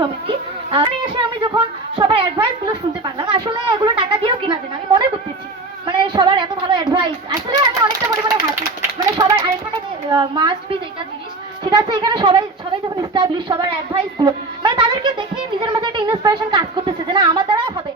সমিতি। এসে আমি যখন সবার অ্যাডভাইসগুলো শুনতে পারলাম, আসলে এগুলো টাকা দিয়েও কিনা যায় না, আমি মনে করতেছি মানে সবার এত ভালো অ্যাডভাইস, আসলে আমি অনেকটা পরিমাণে হ্যাপি। মানে সবার, আর এখানে মাস্ট বি যেটা জিনিস সেটা হচ্ছে এখানে সবাই সবাই যখন এস্টাবলিশ, সবার অ্যাডভাইসগুলো মানে তাদেরকে দেখে নিজের মাঝে একটা ইন্সপিরেশন কাজ করতেছে যে না আমার দ্বারাও হবে,